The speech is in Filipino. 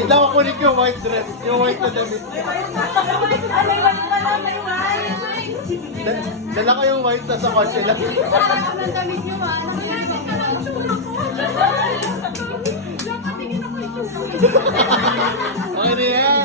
Wait lang, kukunin ko yung white dress. Yung white na damit. May white pala, may white. Dala ko yung white na sa kotse lang. Ang damit nyo, ah. Okay na yan.